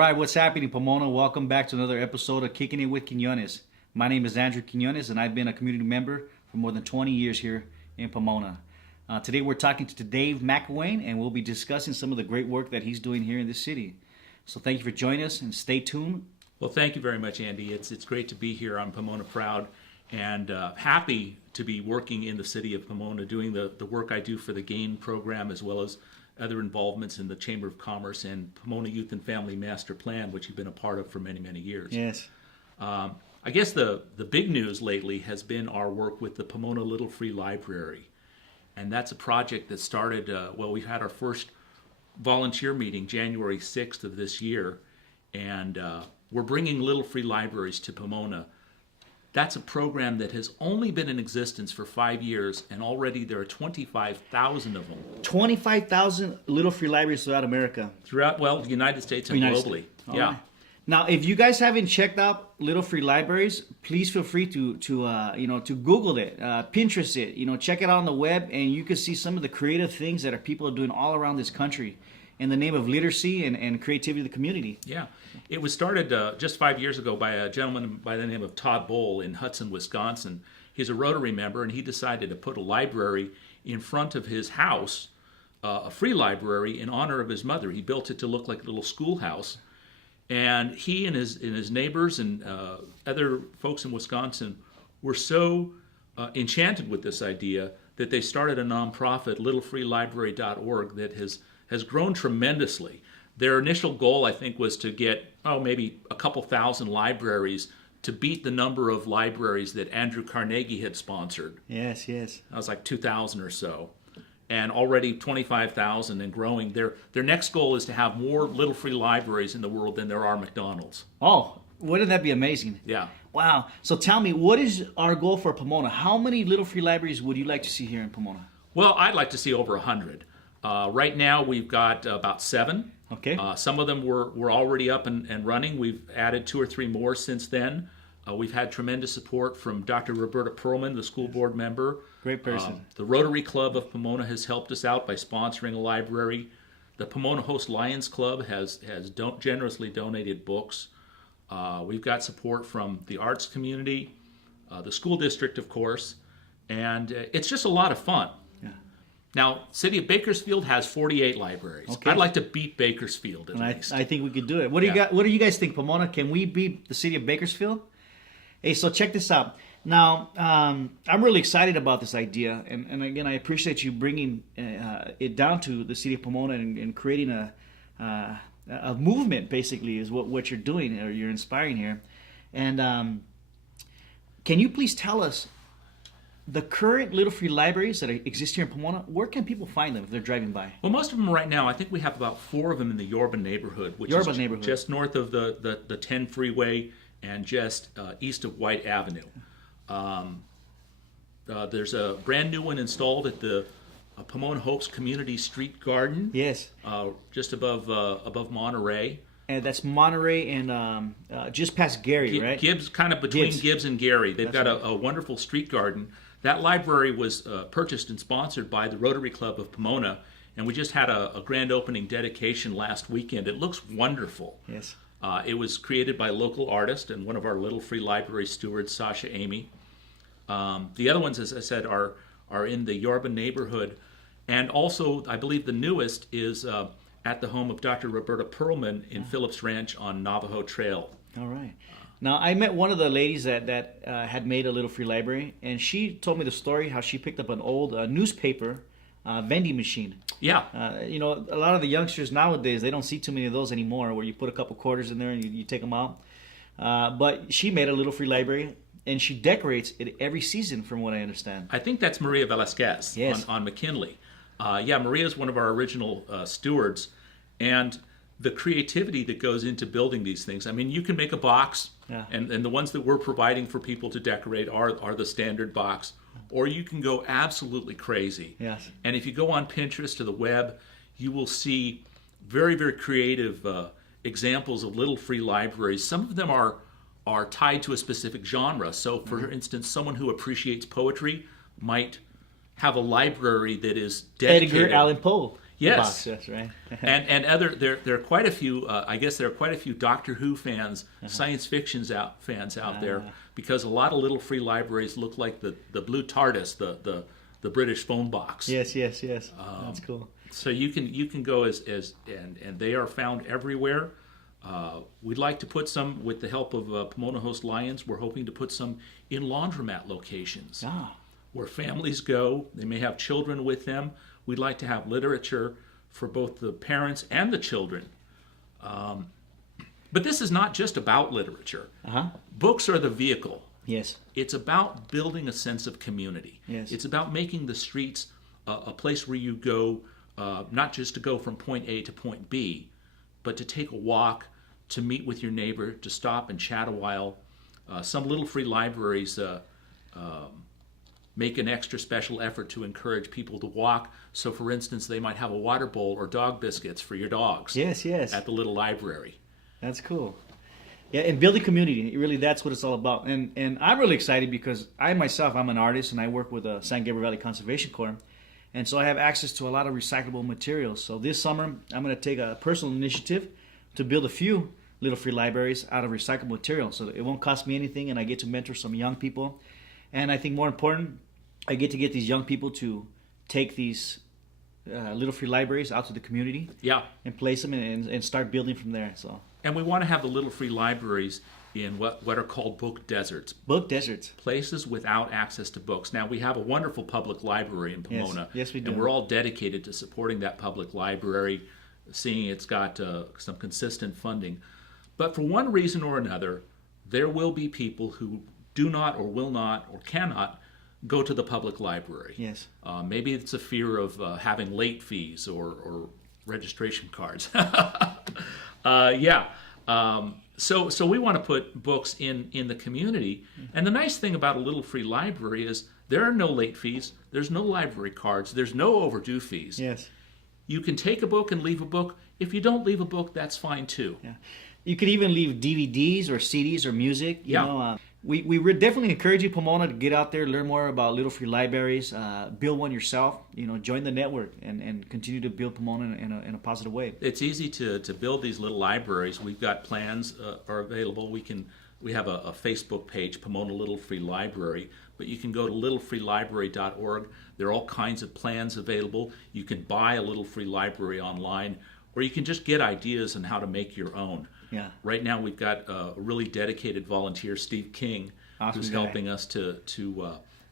right, what's happening, Pomona? Welcome back to another episode of Kicking It with Quinones. My name is Andrew Quinones, and I've been a community member for more than 20 years here in Pomona. Today we're talking to Dave McElwain, and we'll be discussing some of the great work that he's doing here in this city. So thank you for joining us, and stay tuned. Well, thank you very much, Andy. It's great to be here. I'm Pomona proud and happy to be working in the City of Pomona, doing the work I do for the Gain Program, as well as other involvements in the Chamber of Commerce and Pomona Youth and Family Master Plan, which you've been a part of for many, many years. Yes. I guess the big news lately has been our work with the Pomona Little Free Library. And that's a project that started, we had our first volunteer meeting January 6th of this year, and we're bringing Little Free Libraries to Pomona. That's a program that has only been in existence for 5 years, and already there are 25,000 of them. 25,000 Little Free Libraries throughout America. Throughout, the United States and globally. Yeah. Right. Now, if you guys haven't checked out Little Free Libraries, please feel free to Google it, Pinterest it, check it out on the web, and you can see some of the creative things that people are doing all around this country in the name of literacy and creativity of the community. Yeah. It was started just 5 years ago by a gentleman by the name of Todd Bowl in Hudson, Wisconsin. He's a Rotary member, and he decided to put a library in front of his house, a free library, in honor of his mother. He built it to look like a little schoolhouse. And he and his neighbors and other folks in Wisconsin were so enchanted with this idea that they started a nonprofit, littlefreelibrary.org, that has grown tremendously. Their initial goal, I think, was to get, maybe a couple thousand libraries to beat the number of libraries that Andrew Carnegie had sponsored. Yes. That was like 2,000 or so. And already 25,000 and growing. Their next goal is to have more Little Free Libraries in the world than there are McDonald's. Oh, wouldn't that be amazing? Yeah. Wow. So tell me, what is our goal for Pomona? How many Little Free Libraries would you like to see here in Pomona? Well, I'd like to see over 100. Right now, we've got about 7. Okay. Some of them were already up and running. We've added 2 or 3 more since then. We've had tremendous support from Dr. Roberta Perlman, the school board member. Great person. The Rotary Club of Pomona has helped us out by sponsoring a library. The Pomona Host Lions Club has generously donated books. We've got support from the arts community, the school district, of course, and it's just a lot of fun. Now, City of Bakersfield has 48 libraries. Okay. I'd like to beat Bakersfield at least. I think we could do it. What do you guys think, Pomona? Can we beat the City of Bakersfield? Hey, so check this out. Now, I'm really excited about this idea, and again, I appreciate you bringing it down to the City of Pomona and creating a movement. Basically, is what you're doing or you're inspiring here. And can you please tell us the current Little Free Libraries that exist here in Pomona? Where can people find them if they're driving by? Well, most of them right now, I think we have about 4 of them in the Yorba neighborhood, which is just north of the 10 freeway and just east of White Avenue. There's a brand new one installed at the Pomona Hopes Community Street Garden. Yes. Just above Monterey. And that's Monterey and just past Garey, right? Gibbs, kind of between Gibbs and Garey. They've got a wonderful street garden. That library was purchased and sponsored by the Rotary Club of Pomona, and we just had a grand opening dedication last weekend. It looks wonderful. Yes. It was created by a local artist and one of our Little Free Library stewards, Sasha Amy. The other ones, as I said, are in the Yorba neighborhood. And also, I believe the newest is at the home of Dr. Roberta Perlman in Phillips Ranch on Navajo Trail. All right. Now, I met one of the ladies that had made a Little Free Library, and she told me the story how she picked up an old newspaper vending machine. Yeah. A lot of the youngsters nowadays, they don't see too many of those anymore, where you put a couple quarters in there and you take them out. But she made a Little Free Library, and she decorates it every season, from what I understand. I think that's Maria Velasquez. Yes. on McKinley. Maria's one of our original stewards, and the creativity that goes into building these things. I mean, you can make a box, and the ones that we're providing for people to decorate are the standard box, or you can go absolutely crazy. Yes. And if you go on Pinterest or the web, you will see very, very creative examples of Little Free Libraries. Some of them are tied to a specific genre. So, for instance, someone who appreciates poetry might have a library that is dedicated. Edgar Allan Poe. Yes, box. That's right. and other there are quite a few. I guess there are quite a few Doctor Who fans, science fictions fans out there, because a lot of little free libraries look like the blue TARDIS, the British phone box. Yes. That's cool. So you can go as and they are found everywhere. We'd like to put some, with the help of Pomona Host Lions, we're hoping to put some in laundromat locations where families go. They may have children with them. We'd like to have literature for both the parents and the children. But this is not just about literature. Books are the vehicle. Yes. It's about building a sense of community. Yes. It's about making the streets a place where you go, not just to go from point A to point B, but to take a walk, to meet with your neighbor, to stop and chat a while. Some little free libraries make an extra special effort to encourage people to walk. So, for instance, they might have a water bowl or dog biscuits for your dogs. Yes. At the little library. That's cool. Yeah, and building community, really, that's what it's all about. And I'm really excited because I'm an artist, and I work with the San Gabriel Valley Conservation Corps. And so I have access to a lot of recyclable materials. So this summer, I'm going to take a personal initiative to build a few little free libraries out of recyclable material. So it won't cost me anything, and I get to mentor some young people. And I think more important, I get to get these young people to take these little free libraries out to the community. Yeah. And place them and start building from there. So. And we want to have the little free libraries in what are called book deserts. Book deserts. Places without access to books. Now, we have a wonderful public library in Pomona. Yes, we do. And we're all dedicated to supporting that public library, seeing it's got some consistent funding. But for one reason or another, there will be people who do not or will not or cannot go to the public library. Yes. Maybe it's a fear of having late fees or registration cards. So we want to put books in the community. And the nice thing about a little free library is there are no late fees, there's no library cards, there's no overdue fees. Yes. You can take a book and leave a book. If you don't leave a book, that's fine too. Yeah. You could even leave DVDs or CDs or music. You know, we definitely encourage you, Pomona, to get out there, learn more about little free libraries, build one yourself. You know, join the network and continue to build Pomona in a positive way. It's easy to build these little libraries. We've got plans are available. We have a Facebook page, Pomona Little Free Library, but you can go to littlefreelibrary.org. There are all kinds of plans available. You can buy a little free library online, or you can just get ideas on how to make your own. Yeah. Right now we've got a really dedicated volunteer, Steve King, awesome who's guy. helping us to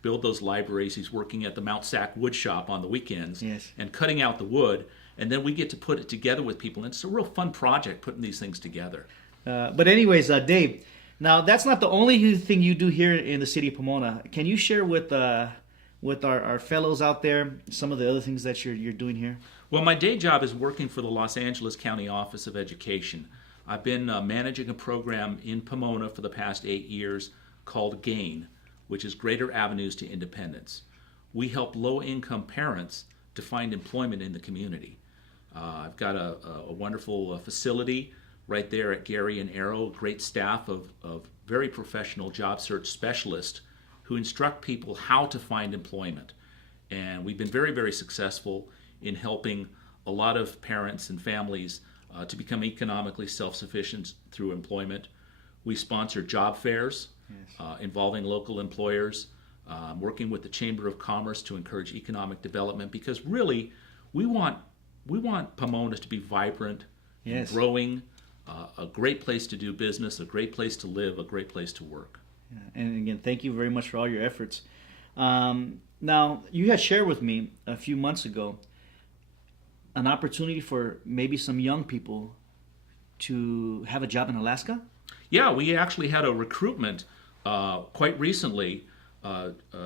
build those libraries. He's working at the Mount Sac wood shop on the weekends and cutting out the wood, and then we get to put it together with people. And it's a real fun project putting these things together. But anyways, Dave, now that's not the only thing you do here in the city of Pomona. Can you share with our fellows out there some of the other things that you're doing here? Well, my day job is working for the Los Angeles County Office of Education. I've been managing a program in Pomona for the past 8 years called GAIN, which is Greater Avenues to Independence. We help low-income parents to find employment in the community. I've got a wonderful facility right there at Garey and Arrow, a great staff of very professional job search specialists who instruct people how to find employment. And we've been very, very successful in helping a lot of parents and families to become economically self-sufficient through employment. We sponsor job fairs involving local employers, working with the Chamber of Commerce to encourage economic development, because really we want Pomona to be vibrant, and growing, a great place to do business, a great place to live, a great place to work. Yeah. And again, thank you very much for all your efforts. Now, you had shared with me a few months ago an opportunity for maybe some young people to have a job in Alaska? Yeah, we actually had a recruitment quite recently,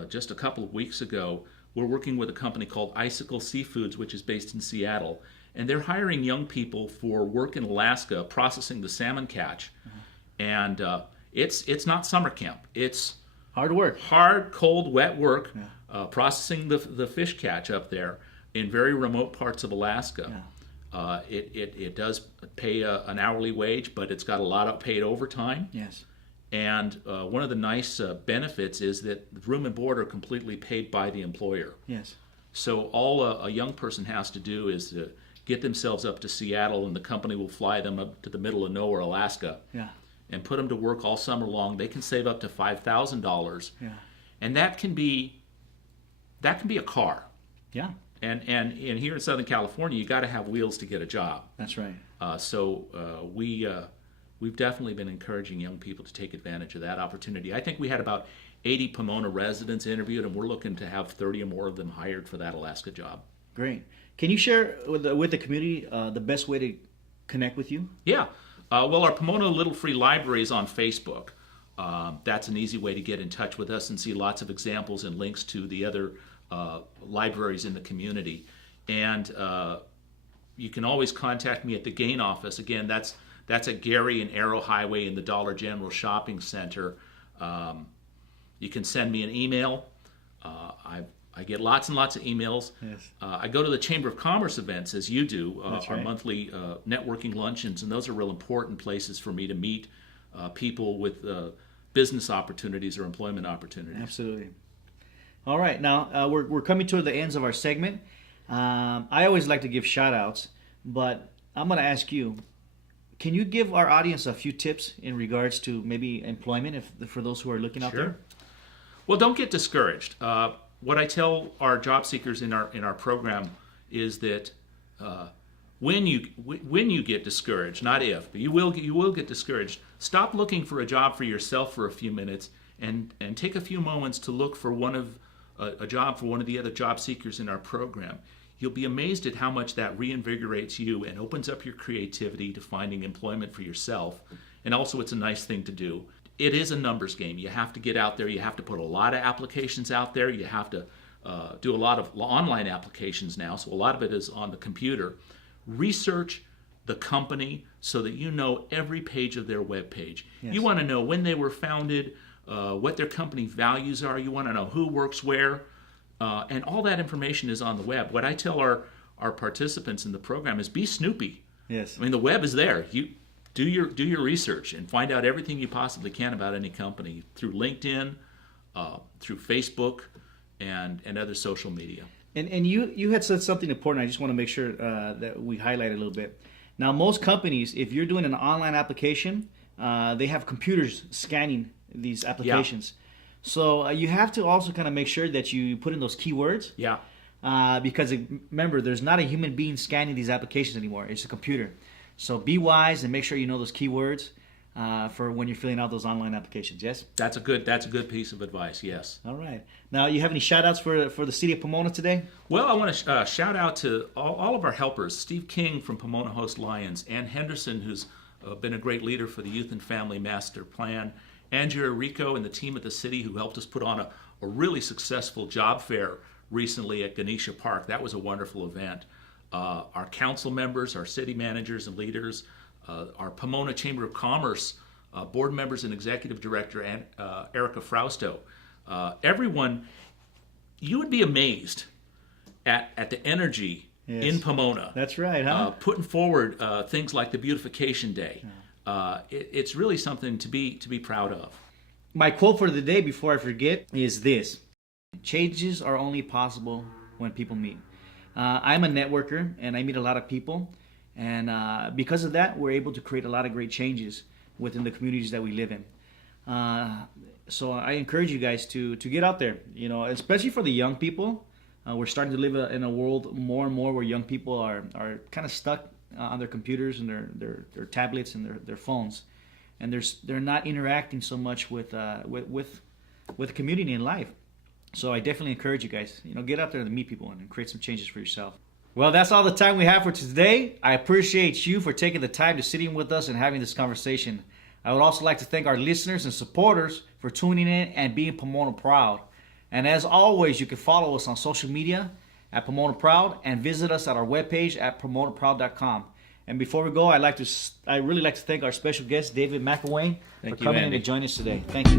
just a couple of weeks ago. We're working with a company called Icicle Seafoods, which is based in Seattle, and they're hiring young people for work in Alaska processing the salmon catch. And it's not summer camp. It's hard work. Hard, cold, wet work, processing the fish catch up there in very remote parts of Alaska. It does pay an hourly wage, but it's got a lot of paid overtime. Yes. And one of the nice benefits is that room and board are completely paid by the employer. Yes. So all a young person has to do is to get themselves up to Seattle, and the company will fly them up to the middle of nowhere, Alaska, Yeah. and put them to work all summer long. They can save up to $5,000, Yeah. and that can be a car. Yeah. And here in Southern California, you got to have wheels to get a job. That's right. We've definitely been encouraging young people to take advantage of that opportunity. I think we had about 80 Pomona residents interviewed, and we're looking to have 30 or more of them hired for that Alaska job. Great. Can you share with the community the best way to connect with you? Yeah. Well, our Pomona Little Free Library is on Facebook. That's an easy way to get in touch with us and see lots of examples and links to the other libraries in the community. And you can always contact me at the Gain office. Again, that's at Garey and Arrow Highway in the Dollar General Shopping Center. You can send me an email. I get lots and lots of emails. Yes. I go to the Chamber of Commerce events, as you do, That's our right. monthly networking luncheons, and those are real important places for me to meet people with business opportunities or employment opportunities. Absolutely. All right. Now, we're coming toward the ends of our segment. I always like to give shout outs, but I'm going to ask you, can you give our audience a few tips in regards to maybe employment for those who are looking out there? Well, don't get discouraged. What I tell our job seekers in our program is that when you get discouraged, not if, but you will get discouraged. Stop looking for a job for yourself for a few minutes and take a few moments to look for a job for one of the other job seekers in our program. You'll be amazed at how much that reinvigorates you and opens up your creativity to finding employment for yourself. And also, it's a nice thing to do. It is a numbers game. You have to get out there. You have to put a lot of applications out there. You have to do a lot of online applications now, so a lot of it is on the computer. Research the company so that you know every page of their web page. Yes. You want to know when they were founded, what their company values are. You want to know who works where, and all that information is on the web. What I tell our participants in the program is be snoopy. Yes. I mean, the web is there. You do your research and find out everything you possibly can about any company through LinkedIn, through Facebook, and other social media. And you had said something important. I just want to make sure that we highlight it a little bit. Now, most companies, if you're doing an online application, they have computers scanning these applications. So you have to also kind of make sure that you put in those keywords. Yeah. Because remember, there's not a human being scanning these applications anymore. It's a computer. So be wise and make sure you know those keywords for when you're filling out those online applications. Yes? That's a good piece of advice. Yes. All right. Now, you have any shout outs for the City of Pomona today? Well, I want to shout out to all of our helpers. Steve King from Pomona Host Lions, Ann Henderson, who's been a great leader for the Youth and Family Master Plan, Andrea Rico and the team at the city who helped us put on a really successful job fair recently at Ganesha Park. That was a wonderful event. Our council members, our city managers and leaders, our Pomona Chamber of Commerce board members and executive director, and Erica Frausto. Everyone, you would be amazed at the energy in Pomona. That's right, huh? Putting forward things like the Beautification Day. It's really something to be proud of. My quote for the day, before I forget, is this: changes are only possible when people meet. I'm a networker, and I meet a lot of people, and because of that, we're able to create a lot of great changes within the communities that we live in. So I encourage you guys to get out there, especially for the young people. We're starting to live in a world more and more where young people are kind of stuck on their computers and their tablets and their phones, and they're not interacting so much with community and life. So I definitely encourage you guys, get out there to meet people and create some changes for yourself. Well, that's all the time we have for today. I appreciate you for taking the time to sit in with us and having this conversation. I would also like to thank our listeners and supporters for tuning in and being Pomona Proud. And as always, you can follow us on social media at Pomona Proud and visit us at our webpage at pomonaproud.com. And before we go, I really like to thank our special guest, David McElwain, for coming in and joining us today. Thank you.